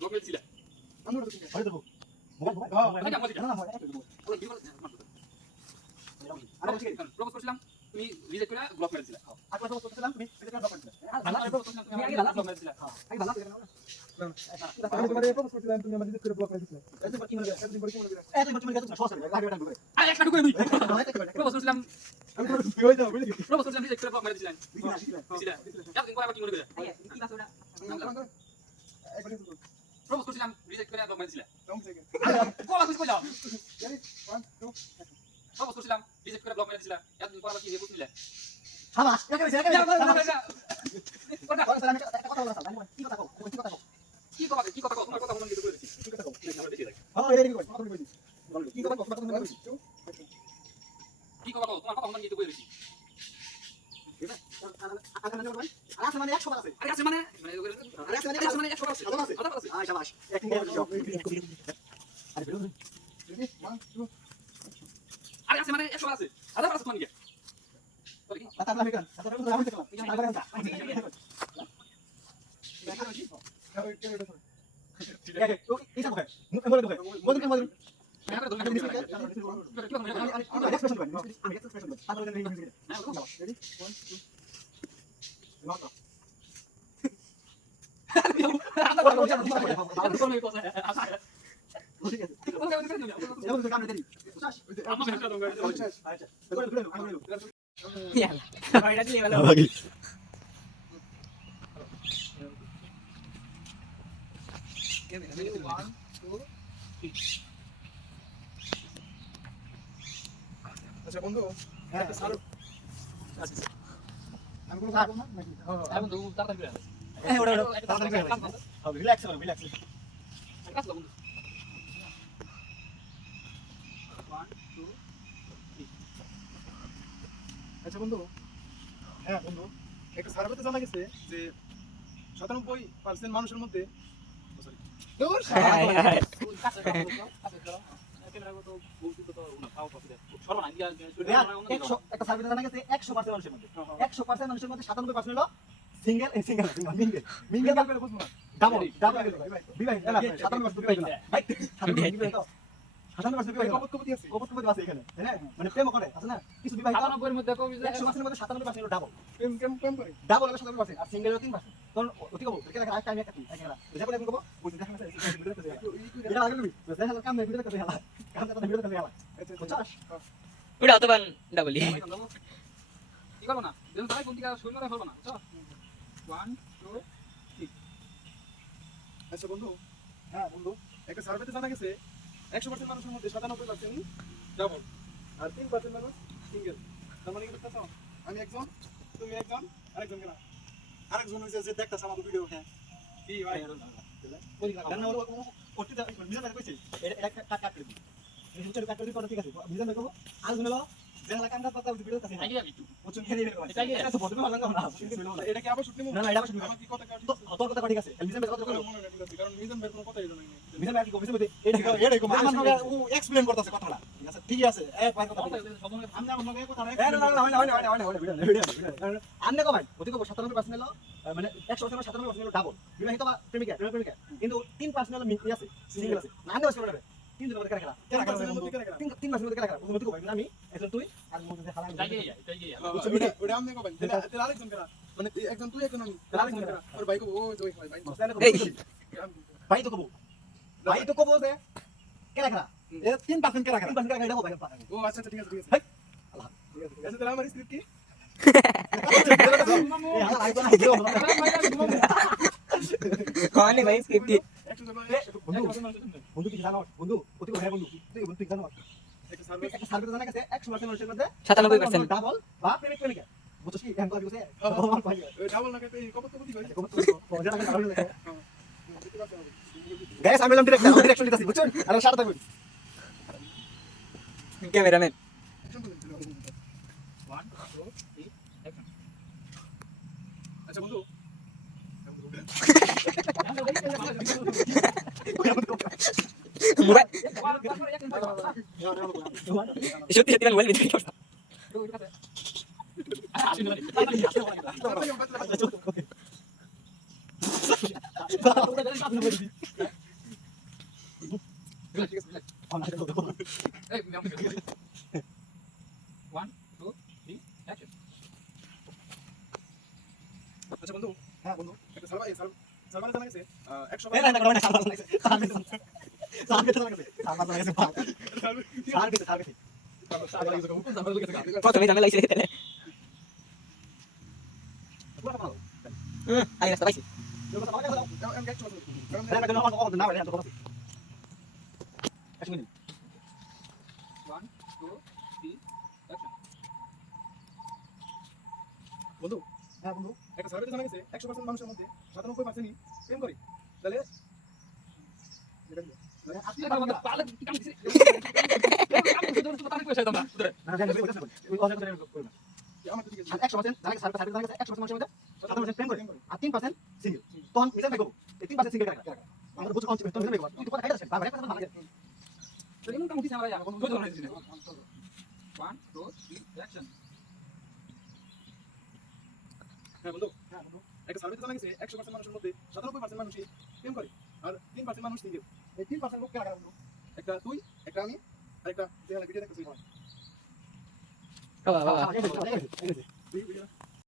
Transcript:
Block মেরেছিল আমি ওটা ঠিক আছে দেবো মোবাইল আরে আমার না না ওই কি বলে আরে ঠিক আছে প্রপোজ করছিলাম তুমি রিজেক্ট করে ব্লক মেরেছিল আর কথা বলছিলাম তুমি এটা ব্লক করে দিলে ভালো প্রপোজ করছিলাম তুমি আগে ভালো ব্লক মেরেছিল আগে ভালো করে আমি তোমারে প্রপোজ করছিলাম তুমি আমাকে করে ব্লক করে দিলে এই তুমি কি মনে করছ তুমি কি মনে করছ এই তুমি গেছো সস করে গাড়ি ওটা ঢুকে আরে একটা ঢুকে নি প্রপোজ করছিলাম আমি তো কি হই যাও বুঝলি প্রপোজ করছিলাম রিজেক্ট করে ব্লক মেরেছিলেন বুঝিলা এতদিন পর আবার কি মনে করে কি বাস ওটা প্রপোজ করছিলাম রিজেক্ট করে ব্লক মেরেছিলেন কোলা কিছু কইলাম প্রপোজ করছিলাম রিজেক্ট করে ব্লক মেরেছিলেন এতদিন পর আবার কি হে বুঝলে শাবাশ এটা কইছে এটা কইছে কথা কথা আমি একটা কথা বলছিলাম কি কথা কও কি কথা কও কি কথা তোমার কথা মনে কিন্তু করে দিছি কি কথা কও আমরা দেখি দেখি হ্যাঁ এটা কি কইছ কথা কইছি কি কথা কও কথা কইছি কি কথা তোমার কথা মনে কিন্তু করে দিছি আরে মানে 100 বার আছে আরে আছে মানে আরে আছে মানে 100 আছে কথা আছে আয় শাবাশ এক মিনিট আরে বেরো 1 2 আরে আছে মানে 100 আছে আরে আছে কোন গিয়া কথা বলা হইগা কথা বলা হইগা আবার এটা ঠিক আছে তো এই সব মুখ বলে দেবে বলতে বলতে আমি করে ধরে আমি দিছি এক্সপ্রেশন দেব আমি এক্সপ্রেশন দেব তারপরে দেন রিভিউ দিই রেডি 1 2 লক আমরা কথা বলছি আমরা কোন কথা ঠিক আছে ঠিক আছে এমন কাম দেরি আমরা একটা দঙ্গা আচ্ছা করে আমি এটা দিয়ে গেল আচ্ছা বন্ধু হ্যাঁ স্যার আচ্ছা আমি কোনো কাজ করব না নাকি এখন তো তাড়াতাড়ি করে হ্যাঁ ওটা তাড়াতাড়ি করে হবে রিল্যাক্স করো রিল্যাক্স কাজ করব 1 2 আচ্ছা বন্ধু হ্যাঁ বন্ধু একটা সার্ভেতে জানা গেছে যে 97% মানুষের মধ্যে সরি দূর কাছে ক্যামেরা তো বলছি তো না পাও পাবে সর্বনা ইন্ডিয়া একটা সার্ভেতে জানা গেছে 100% মানুষের মধ্যে 100% মানুষের মধ্যে 97% হলো সিঙ্গেল মিঙ্গেল করে বুঝবো না ডাবল বিবাহ 97% বিবাহ ভাই 97% 97% বিবাহ কবুতর আছে এখানে হ্যাঁ মানে প্রেম করে আছে না কিছু বিবাহ 97 এর মধ্যে কবি 100% এর মধ্যে 97% হলো ডাবল প্রেম করে ডাবল হলো 97% আর সিঙ্গেল হলো 3% তখন অতি কবো এখানে একটা টাইম একটা এখানে যখন আমি কবো বুঝতে দেখা যাচ্ছে এটা আগে দিবি দেখা কাম না ভিডিও করতে গেলা কাম না ভিডিও করতে গেলা বুঝছস ওটা অতবান ডাবলি কি করব না যেন তাই কোন দিকে শুরু করে ফেলবো না বুঝছো 1 2 আচ্ছা বন্ধু হ্যাঁ বন্ধু একটা সার্ভেতে জানা গেছে 100% মানুষের মধ্যে 97% ডাবল আর 3% মানুষ সিঙ্গেল তার মানে কি বুঝছো আমি একজন তুমি একজন আরেকজন কেন আরেকজন হইছে যে দেখতাছ আমাদের ভিডিও হ্যাঁ কি ভাই ওই গান ওর করতে দাও মিজান ভাই কইছে এটা কাট কাট করে দিই এই হুচুর কাট করে ঠিক আছে মিজান ভাই কবো আর শুনলো যেন কামটা পাতা ভিডিও কাছে আইডিয়া বিটু হুচুর খেলে দিবে এটা তো বলতে পারলাম না এটা কি আবার শুটনি না না এটা আবার শুটনি আমার কি কথা কাট তোর কথা ঠিক আছে মিজান ভাই কথা বলো কারণ মিজান ভাই কোনো কথাই জানা না মিজান ভাই কি কইছে বলতে এটা কো আমার নগে ও এক্সপ্লেইন করতেছে কথাটা ঠিক আছে ঠিক আছে এক ভাই কথা আমরা আমার নগে কথা না আমনে কো ভাই ওদিকে 97% হলো মানে 100% 97% হলো ডাবল বিবাহিত বা প্রেমিকা কিন্তু 3% হলো মিক্স আছে সিঙ্গেল আছে না আন্দাজ করে নেবে কিন্তু তোমাদের খেলা 3% মধ্যে খেলা তুমি ওদিকে ভাই আমি এখন তুই আর মধ্যে খেলা ওটা আমনে কো ভাই তাহলে আরেকজন খেলা মানে একজন তুই একজন আমি আরেকজন খেলা আর ভাই কো ও জয় ভাই ভাই তো কবো যে খেলা এ 3% খেলা 3% খেলা দেখো ভাই ও আচ্ছা ঠিক আছে আল্লাহ ঠিক আছে তাহলে আমার স্ক্রিপ্ট কি কনে ভাই স্ক্রিপ্ট বন্ধু কি জানো বন্ধু অতি ভাই বন্ধু তুই বন্ধু জানো একটা সার্ভে জানা গেছে 100% মানুষের মধ্যে 97% ডাবল বা প্রেমিকা বুঝছিস কি এমন করে ভগবান পাই ডাবল না কত কত ভাই কত জানা গেছে গাইস আমি ডিরেকশন দিতেছি বুঝছেন আর সাথে থাকুন ক্যামেরাম্যান 1 2 3 অ্যাকশন আচ্ছা বন্ধু মোবাইল সত্যি সত্যি মোবাইল ভিতরে ঢোকা এই আমি আপনাকে 1 2 3 অ্যাকশন আচ্ছা বন্ধু, হ্যাঁ বন্ধু একটা সালমানের জানা গেছে 100 এই না না সালমান লাগছে সালমান লাগছে প্রথমে ঝামেলা হয়েছে তাহলে আই রাস্তা পাইছি বন্ধু, হ্যাঁ বন্ধু একটা সার্ভেতে জানা গেছে 100% মানুষের মধ্যে 97%ই প্রেম করে। তাহলে আপনি আমাদের পালে কাম দিছে আমি তো তো তারিখ পয়সা দাও না আমার তো ঠিক আছে। 100% জানা গেছে 100% মানুষের মধ্যে 7% প্রেম করে আর 3% সিঙ্গেল তখন মিজান ভাই এই 3% সিঙ্গেল কারা আমরা বুঝি কনসেপ্ট তো মিজান ভাই তুই তো কথা খাইছিস বাবা একটা কথা মানে তো এমন কাম দিছে আমরা এখন বুঝতে পারছি না 1 2 3 অ্যাকশন হ্যাঁ বন্ধু, একটা সার্ভেতে জানা গেছে 100% মানুষের মধ্যে 97% মানুষই প্রেম করে আর 3% মানুষ সিঙ্গেল। এই 3% লোক কারা বন্ধু একটা তুই, একটা আমি, আর একটা যেখানে ভিডিও দেখতেছিস। বাবা বাবা তুই ভিডিও